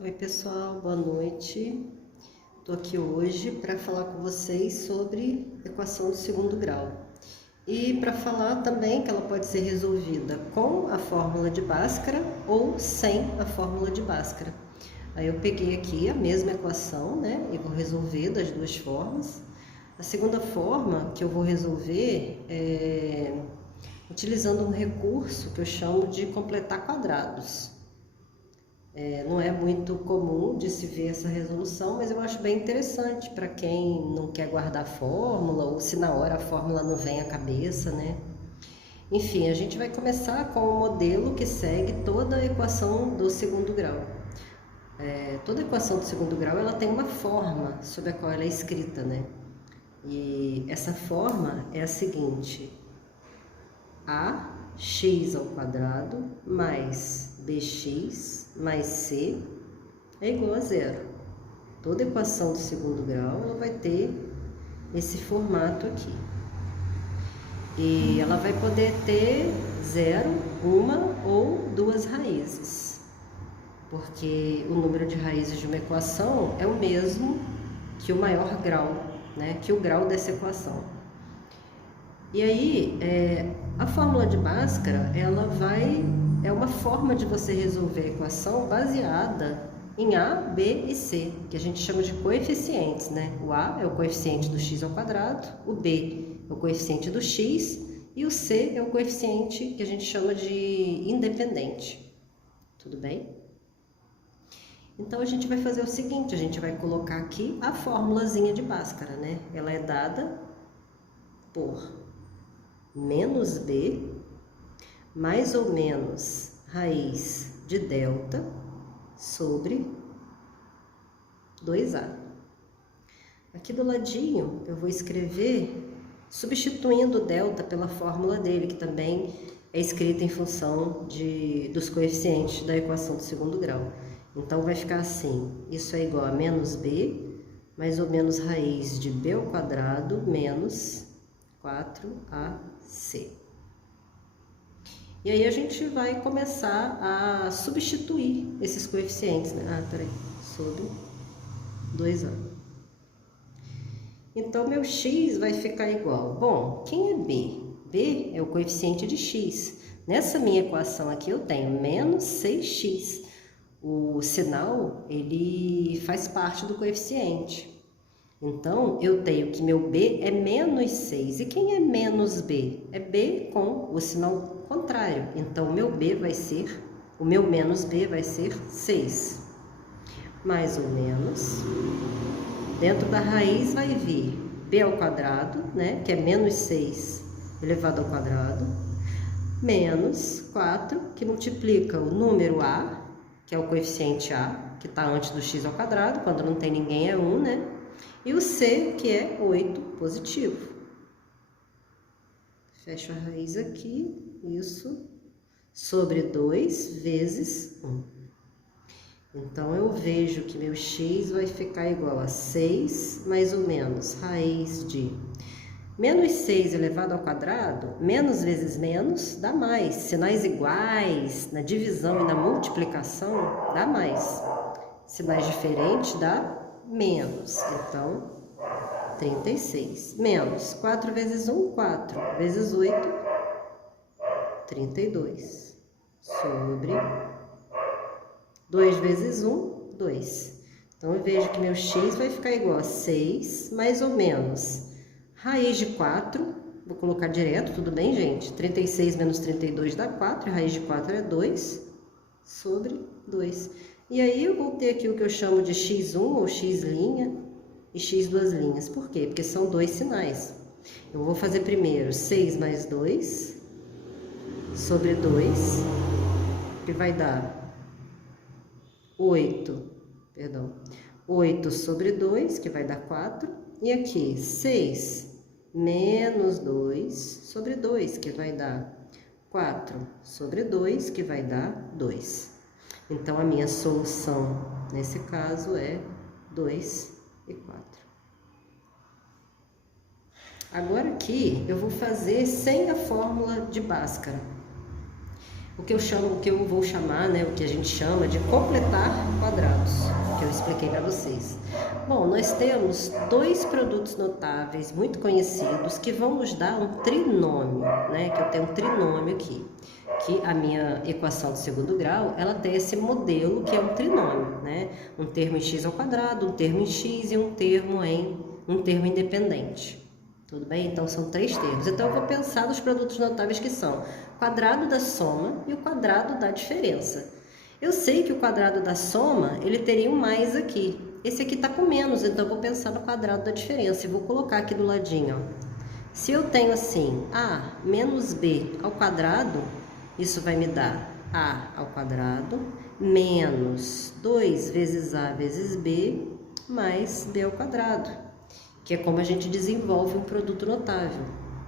Oi pessoal, boa noite. Estou aqui hoje para falar com vocês sobre equação do segundo grau e para falar também que ela pode ser resolvida com a fórmula de Bhaskara ou sem a fórmula de Bhaskara. Aí eu peguei aqui a mesma equação, né, e vou resolver das duas formas. A segunda forma que eu vou resolver é utilizando um recurso que eu chamo de completar quadrados. Não é muito comum de se ver essa resolução, mas eu acho bem interessante para quem não quer guardar fórmula ou se na hora a fórmula não vem à cabeça, né? Enfim, a gente vai começar com o modelo que segue toda a equação do segundo grau. Toda equação do segundo grau ela tem uma forma sobre a qual ela é escrita, né? E essa forma é a seguinte: ax ao quadrado mais bx mais c é igual a zero. Toda equação do segundo grau ela vai ter esse formato aqui. E ela vai poder ter zero, uma ou duas raízes, porque o número de raízes de uma equação é o mesmo que o maior grau, né? Que o grau dessa equação. E aí, a fórmula de Bhaskara, é uma forma de você resolver a equação baseada em A, B e C, que a gente chama de coeficientes, né? O A é o coeficiente do x ao quadrado, o B é o coeficiente do x e o C é o coeficiente que a gente chama de independente. Tudo bem? Então, a gente vai fazer o seguinte, a gente vai colocar aqui a formulazinha de Bhaskara, né? Ela é dada por menos b mais ou menos raiz de delta sobre 2a. Aqui do ladinho eu vou escrever substituindo o delta pela fórmula dele, que também é escrita em função dos coeficientes da equação do segundo grau. Então vai ficar assim, isso é igual a menos b mais ou menos raiz de b ao quadrado menos 4ac. E aí a gente vai começar a substituir esses coeficientes, né? Sobre 2a. Então, meu x vai ficar igual. Bom, quem é b? b é o coeficiente de x. Nessa minha equação aqui eu tenho menos 6x. O sinal, ele faz parte do coeficiente. Então, eu tenho que meu b é menos 6. E quem é menos b? É b com o sinal contrário. Então, o meu menos b vai ser 6. Mais ou menos. Dentro da raiz vai vir b ao quadrado, né? Que é menos 6 elevado ao quadrado. Menos 4, que multiplica o número a, que é o coeficiente a, que está antes do x ao quadrado. Quando não tem ninguém é 1, né? E o c, que é 8 positivo. Fecho a raiz aqui, isso, sobre 2 vezes 1. Então, eu vejo que meu x vai ficar igual a 6, mais ou menos, raiz de menos 6 elevado ao quadrado, menos vezes menos, dá mais. Sinais iguais, na divisão e na multiplicação, dá mais. Sinais diferentes, dá menos. Então, 36. Menos 4 vezes 1, 4. Vezes 8, 32. Sobre 2 vezes 1, 2. Então, eu vejo que meu x vai ficar igual a 6, mais ou menos raiz de 4. Vou colocar direto, tudo bem, gente? 36 menos 32 dá 4, e raiz de 4 é 2, sobre 2. E aí, eu vou ter aqui o que eu chamo de x1 ou x' e x duas linhas. Por quê? Porque são dois sinais. Eu vou fazer primeiro 6 mais 2 sobre 2, que vai dar 8 sobre 2, que vai dar 4. E aqui, 6 menos 2 sobre 2, que vai dar 4 sobre 2, que vai dar 2. Então, a minha solução, nesse caso, é 2 e 4. Agora aqui, eu vou fazer sem a fórmula de Bhaskara. o que eu vou chamar, né, o que a gente chama de completar quadrados, que eu expliquei para vocês. Bom, nós temos dois produtos notáveis muito conhecidos que vão nos dar um trinômio, né, que eu tenho um trinômio aqui, que a minha equação de segundo grau, ela tem esse modelo que é um trinômio, né, um termo em x ao quadrado, um termo em x e um termo independente. Tudo bem? Então, são três termos. Então, eu vou pensar nos produtos notáveis que são o quadrado da soma e o quadrado da diferença. Eu sei que o quadrado da soma, ele teria um mais aqui. Esse aqui está com menos, então eu vou pensar no quadrado da diferença. E vou colocar aqui do ladinho, ó. Se eu tenho assim, a menos b ao quadrado, isso vai me dar a ao quadrado menos 2 vezes a vezes b mais b ao quadrado, que é como a gente desenvolve um produto notável.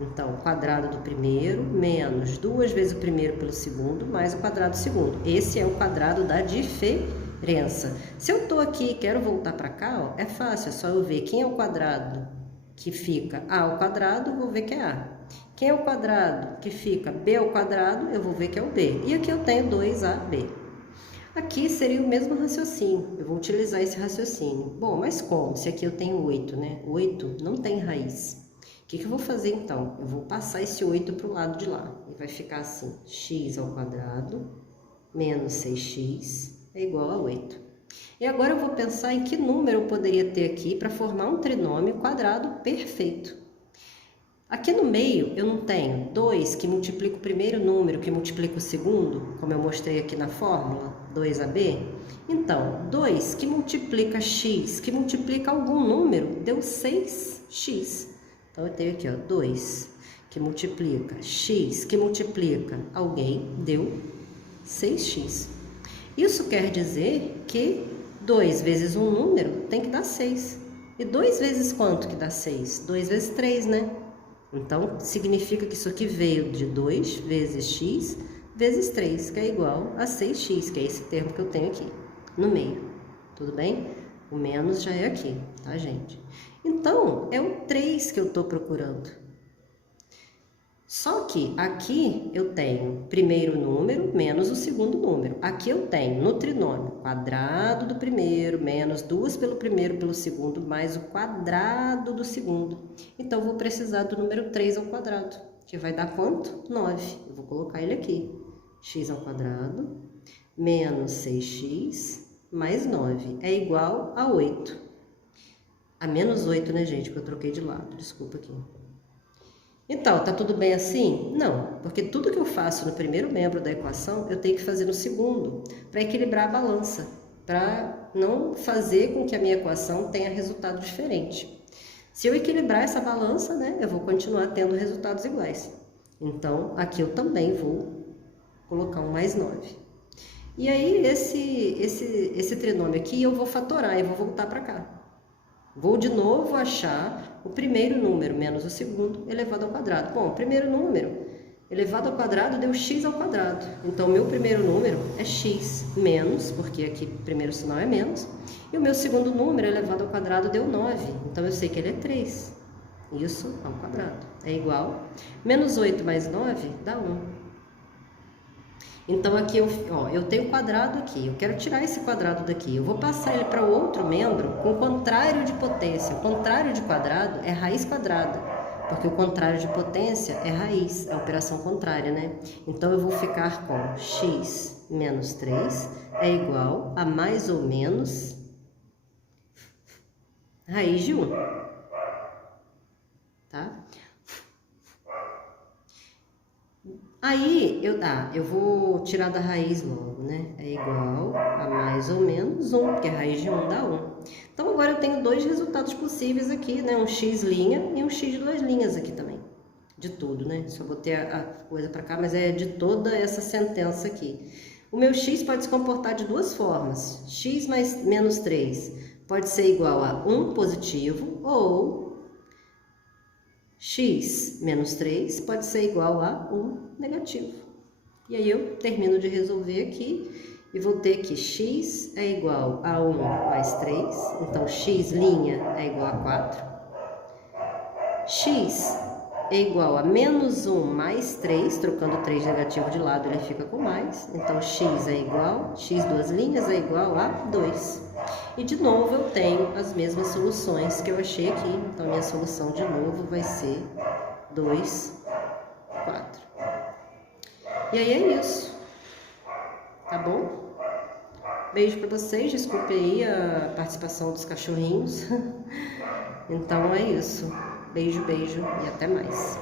Então, o quadrado do primeiro menos 2 vezes o primeiro pelo segundo mais o quadrado do segundo. Esse é o quadrado da diferença. Se eu estou aqui e quero voltar para cá, ó, é fácil, é só eu ver quem é o quadrado que fica a ao quadrado, vou ver que é a. Quem é o quadrado que fica b ao quadrado, eu vou ver que é o b. E aqui eu tenho 2ab. Aqui seria o mesmo raciocínio, eu vou utilizar esse raciocínio. Bom, mas como? Se aqui eu tenho 8, né? 8 não tem raiz. O que eu vou fazer então? Eu vou passar esse 8 para o lado de lá. E vai ficar assim, x ao quadrado menos 6x é igual a 8. E agora eu vou pensar em que número eu poderia ter aqui para formar um trinômio quadrado perfeito. Aqui no meio eu não tenho 2 que multiplica o primeiro número, que multiplica o segundo, como eu mostrei aqui na fórmula, 2ab. Então, 2 que multiplica x, que multiplica algum número, deu 6x. Então, eu tenho aqui, ó, 2 que multiplica x, que multiplica alguém, deu 6x. Isso quer dizer que 2 vezes um número tem que dar 6. E 2 vezes quanto que dá 6? 2 vezes 3, né? Então, significa que isso aqui veio de 2 vezes x vezes 3, que é igual a 6x, que é esse termo que eu tenho aqui, no meio. Tudo bem? O menos já é aqui, tá, gente? Então, é o 3 que eu estou procurando. Só que aqui eu tenho primeiro número menos o segundo número. Aqui eu tenho no trinômio quadrado do primeiro menos 2 pelo primeiro pelo segundo mais o quadrado do segundo. Então, eu vou precisar do número 3 ao quadrado, que vai dar quanto? 9. Eu vou colocar ele aqui. X ao quadrado menos 6x mais 9 é igual a 8. A menos 8, né, gente? Porque eu troquei de lado. Desculpa aqui. Então, tá tudo bem assim? Não, porque tudo que eu faço no primeiro membro da equação, eu tenho que fazer no segundo, para equilibrar a balança, para não fazer com que a minha equação tenha resultado diferente. Se eu equilibrar essa balança, né, eu vou continuar tendo resultados iguais. Então, aqui eu também vou colocar um mais 9. E aí, esse trinômio aqui, eu vou fatorar e vou voltar para cá. Vou de novo achar o primeiro número menos o segundo elevado ao quadrado. Bom, o primeiro número elevado ao quadrado deu x ao quadrado. Então, o meu primeiro número é x menos, porque aqui o primeiro sinal é menos. E o meu segundo número elevado ao quadrado deu 9. Então, eu sei que ele é 3. Isso ao quadrado é igual. Menos 8 mais 9 dá 1. Então, aqui eu tenho quadrado aqui, eu quero tirar esse quadrado daqui, eu vou passar ele para o outro membro com o contrário de potência. O contrário de quadrado é raiz quadrada, porque o contrário de potência é raiz, é a operação contrária, né? Então, eu vou ficar com x menos 3 é igual a mais ou menos raiz de 1, tá? Aí, eu vou tirar da raiz logo, né? É igual a mais ou menos 1, porque a raiz de 1 dá 1. Então, agora eu tenho dois resultados possíveis aqui, né? Um x' e um x de 2 linhas aqui também. De tudo, né? Só botei a coisa para cá, mas é de toda essa sentença aqui. O meu x pode se comportar de duas formas. X mais menos 3 pode ser igual a 1 positivo ou x menos 3 pode ser igual a 1 negativo. E aí eu termino de resolver aqui e vou ter que x é igual a 1 mais 3, então x' é igual a 4. X é igual a menos 1 mais 3, trocando 3 negativo de lado, ele fica com mais. Então, x é igual, x duas linhas é igual a 2. E de novo eu tenho as mesmas soluções que eu achei aqui. Então, minha solução de novo vai ser 2, 4. E aí é isso. Tá bom? Beijo pra vocês. Desculpe aí a participação dos cachorrinhos. Então é isso. Beijo, beijo e até mais.